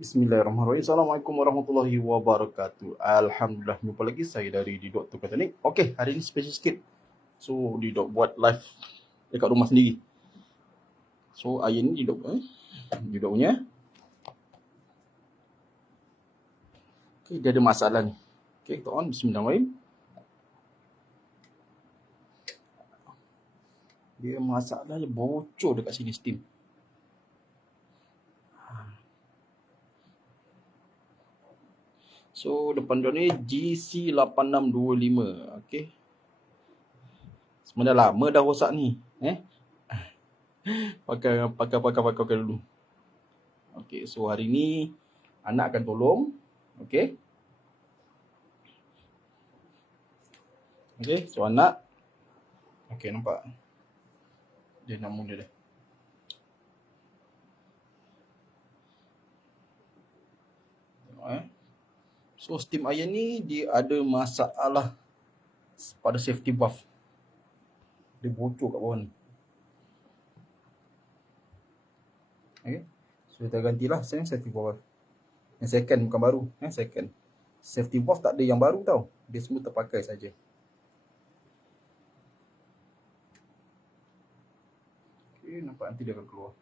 Bismillahirrahmanirrahim. Assalamualaikum warahmatullahi wabarakatuh. Alhamdulillah, jumpa lagi saya dari Didok Tukar Teknik. Okey, hari ni special sikit. So, Didok buat live dekat rumah sendiri. So, hari ni Didok punya. Okey, dia ada masalah ni. Okey, kita on. Bismillahirrahmanirrahim. Dia masalahnya bocor dekat sini Steam. So, depan dia ni GC8625. Okey. Sebenarnya lama dah rosak ni. Pakai dulu. Okey, so hari ni anak akan tolong. Okey. Okey, so anak. Okey, nampak. Dia nak mula dah. Tengok So steam iron ni dia ada masalah pada safety valve. Dia bocor kat bawah ni. Okay. So kita gantilah safety valve. Yang second bukan baru, second. Safety valve tak ada yang baru tau. Dia semua terpakai saja. Okay, nampak nanti dia akan keluar.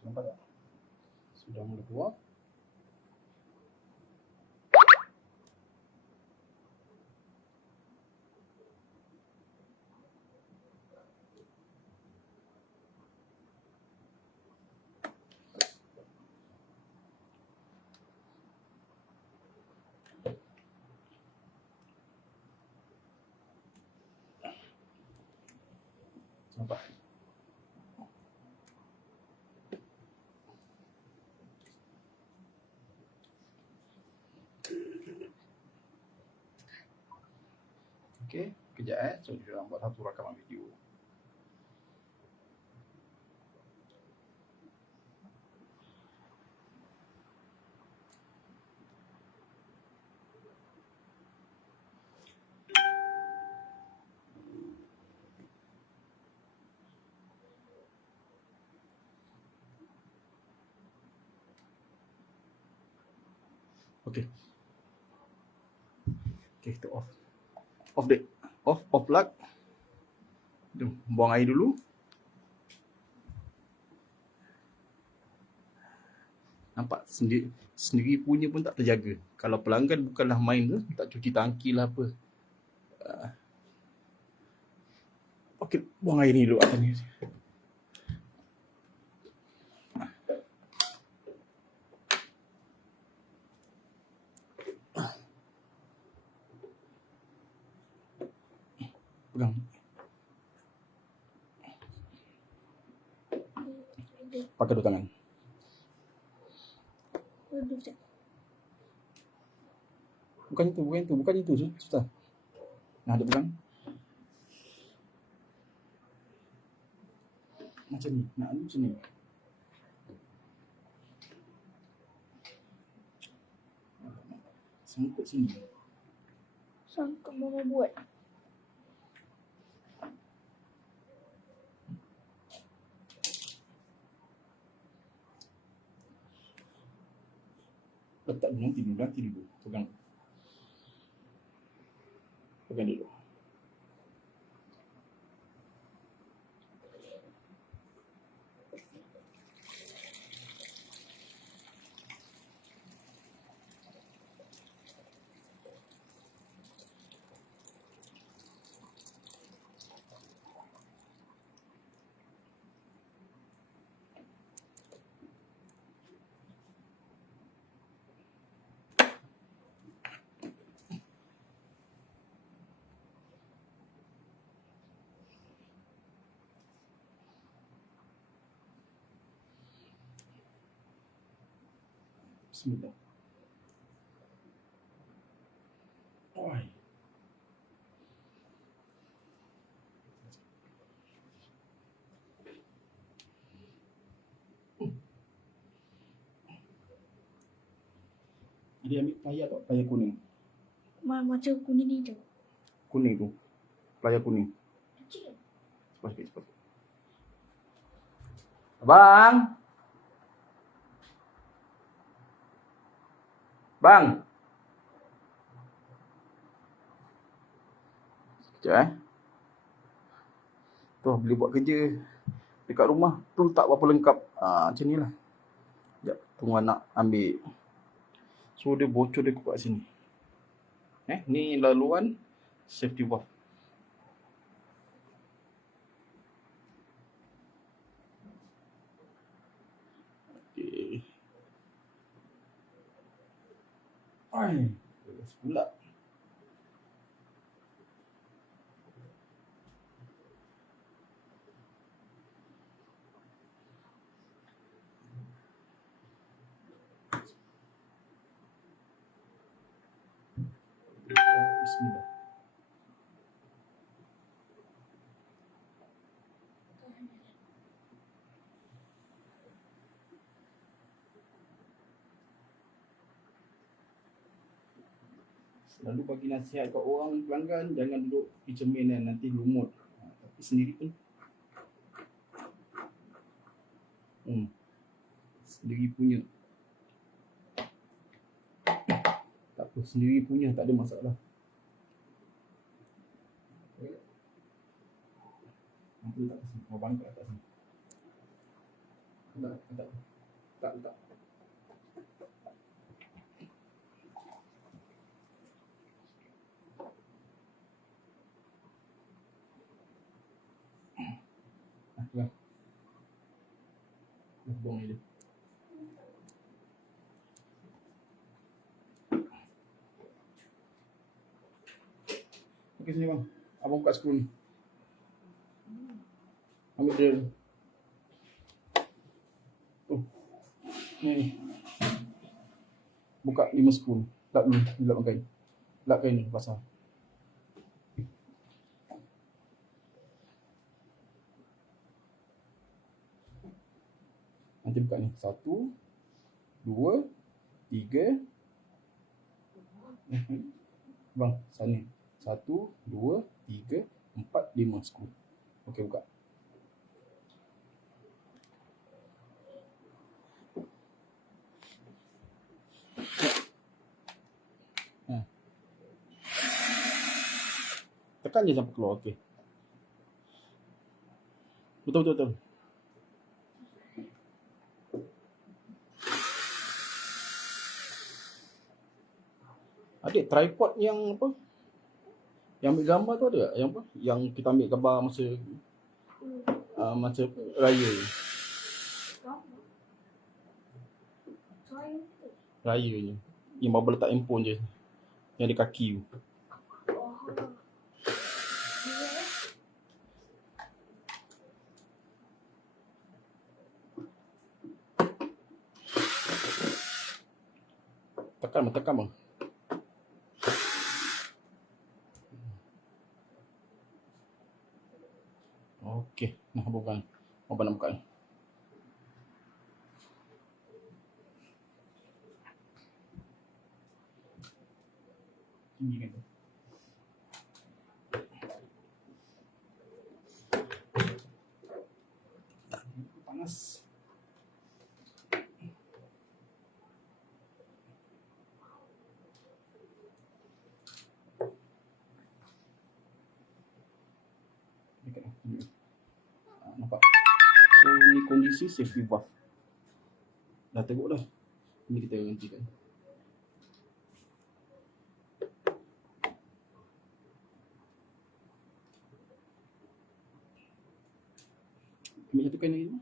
Nampak tak? Sudah mula keluar. Nampak? Okey, kejap So kita nak buat satu rakaman video. Okey. Okey, kita off. Off plug. Buang air dulu. Nampak sendiri punya pun tak terjaga. Kalau pelanggan bukanlah main tu, tak cuci tangki lah apa. Okey, buang air ni dulu atas ni. Pegang. Pakai dua tangan. Bukan itu. Susah. Nah, ada pegang. Macam ni. Nak ambil macam ni. Sangkut sini. Sangkut mama buat. Letak dulu, nanti dulu. Pegang dulu. Bismillah. Dia ambil pelayan atau pelayan kuning? Macam kuning ni tu. Kuning tu. Pelayan kuning. Kecil. Cepat sikit, cepat. Abang. Bang. Sekejap Tu bila buat kerja dekat rumah tu tak berapa lengkap. Macam ni lah. Sekejap tunggu anak ambil. So dia bocor dia kat sini. Ni laluan safety valve. Okey. Ai, lepas pula. Bismillah. Selalu bagi nasihat kat orang pelanggan, jangan duduk di cermin nanti lumut. Tapi sendiri pun sendiri punya. Tak apa, sendiri punya tak ada masalah. Nanti letak kat sini. Abang letak kat sini. Tak. Dah. Buang dia. Okey sini bang. Abang buka skru ni. Ambil dia. Ni. Buka 5 skru. Lap dulu, lap kain. Lap kain ni basah. Nanti buka ni. 1, 2, 3. Bang, sana. 1, 2, 3, 4, 5 skru. Okey, buka. Tekan je sampai keluar. Okey. Betul. Adik, tripod yang apa? Yang ambil gambar tu ada tak? Yang apa? Yang kita ambil gambar masa raya. Raya je. Yang bawa letak handphone je. Yang ada kaki tu. Tekan bang. Okey, nah bukan. Abang nak buka ni. Tinggi kan tu. Panas. Nampak? So ni kondisi safety valve. Dah teruk dah. Ni kita hentikan. Ambil satu kain lagi tu.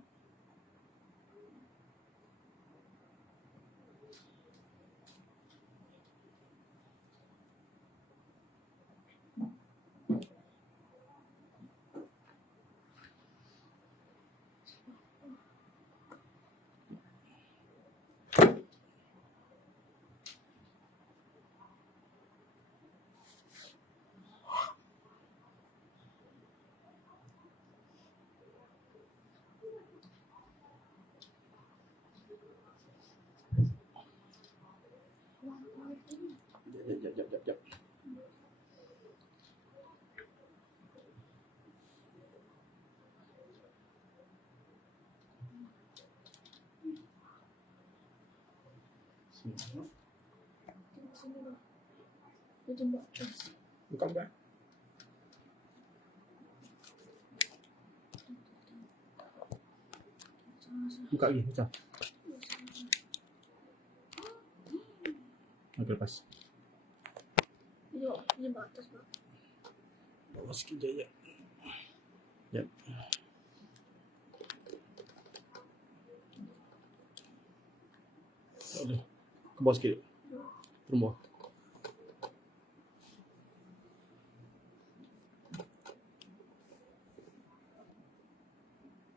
sini. Tengok sini bang. Dia tembak atas. Buka. Buka lagi, macam. Okey, lepas. Dia tembak atas bang. Bawa sikit je. Jap. Boleh. Ke bawah sikit. Turun bawah.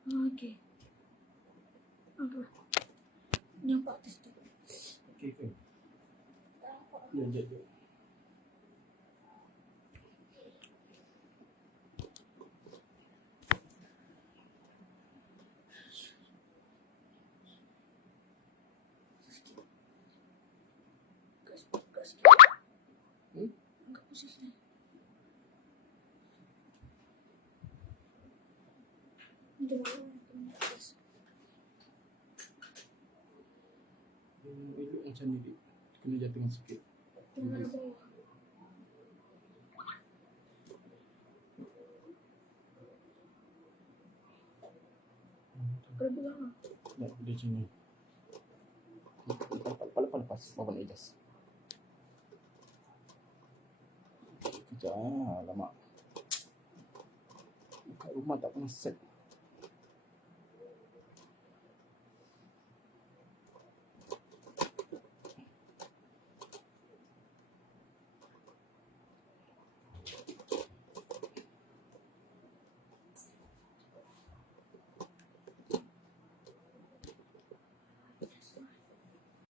Okey. Apa? Nampak atas tu. Okey ke? Nampak. Jap. Angkat sikit. Angkat posisi. Dia tembak atas. Elok macam ni, Dik. Kena jatuhkan sikit. Tengok ada bawah. Kena pegang lah. Nak dia sini. Lepas. Bawa nak adjust. Kejap. Lama. Kat rumah tak pernah set.